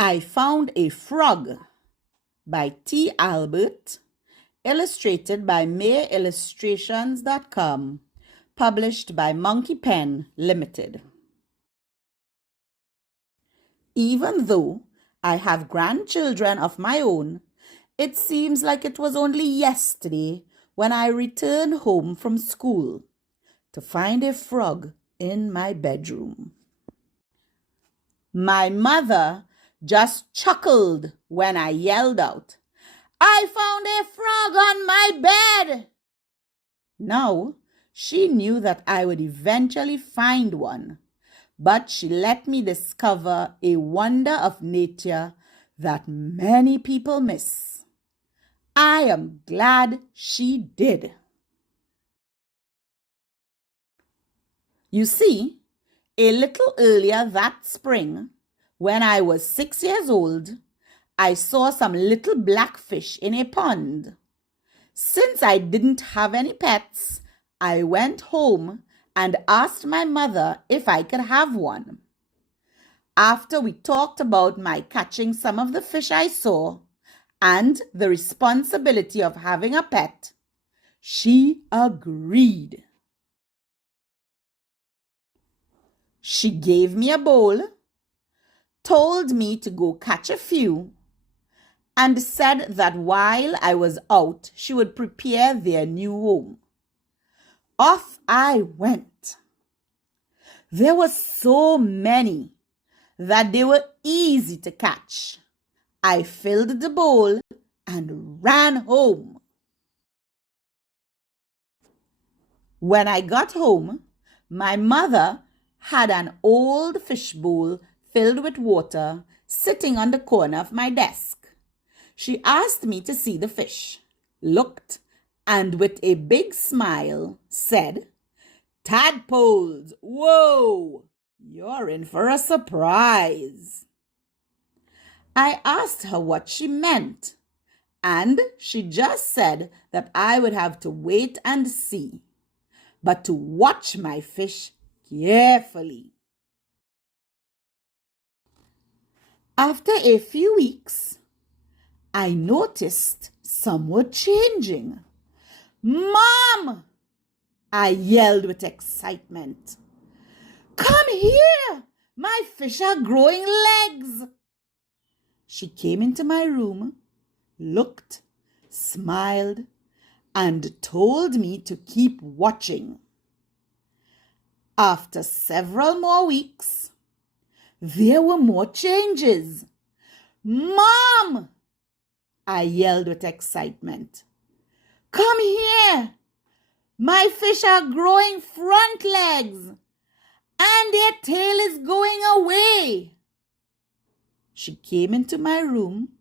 I Found a Frog by T. Albert, illustrated by mayillustrations.com, published by Monkey Pen Limited. Even though I have grandchildren of my own, it seems like it was only yesterday when I returned home from school to find a frog in my bedroom. My mother just chuckled when I yelled out, "I found a frog on my bed!" Now, she knew that I would eventually find one, but she let me discover a wonder of nature that many people miss. I am glad she did. You see, a little earlier that spring, when I was 6 years old, I saw some little black fish in a pond. Since I didn't have any pets, I went home and asked my mother if I could have one. After we talked about my catching some of the fish I saw and the responsibility of having a pet, she agreed. She gave me a bowl, told me to go catch a few, and said that while I was out, she would prepare their new home. Off I went. There were so many that they were easy to catch. I filled the bowl and ran home. When I got home, my mother had an old fish bowl filled with water sitting on the corner of my desk. She asked me to see the fish, looked, and with a big smile said, "Tadpoles, whoa, you're in for a surprise." I asked her what she meant, and she just said that I would have to wait and see, but to watch my fish carefully. After a few weeks, I noticed some were changing. "Mom!" I yelled with excitement. "Come here! My fish are growing legs!" She came into my room, looked, smiled, and told me to keep watching. After several more weeks, there were more changes. "Mom!" I yelled with excitement. "Come here! My fish are growing front legs, and their tail is going away." She came into my room,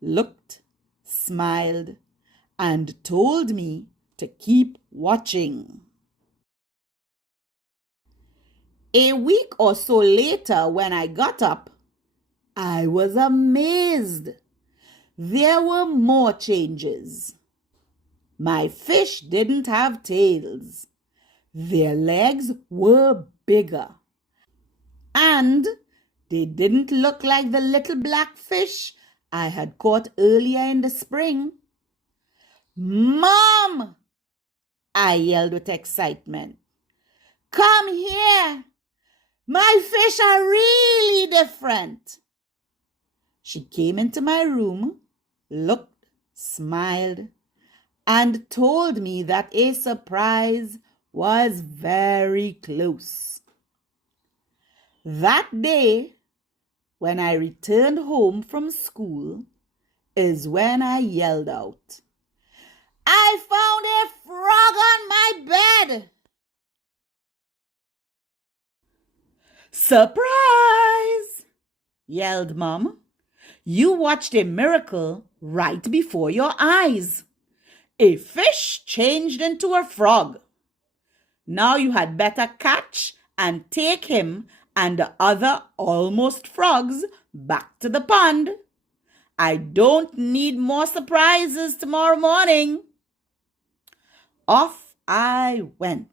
looked, smiled, and told me to keep watching. A week or so later, when I got up, I was amazed. There were more changes. My fish didn't have tails. Their legs were bigger. And they didn't look like the little black fish I had caught earlier in the spring. "Mom!" I yelled with excitement. "Come here! My fish are really different." She came into my room, looked, smiled, and told me that a surprise was very close. That day, when I returned home from school, is when I yelled out, "I found a frog on my bed!" "Surprise!" yelled Mom. "You watched a miracle right before your eyes. A fish changed into a frog. Now you had better catch and take him and the other almost frogs back to the pond. I don't need more surprises tomorrow morning." Off I went.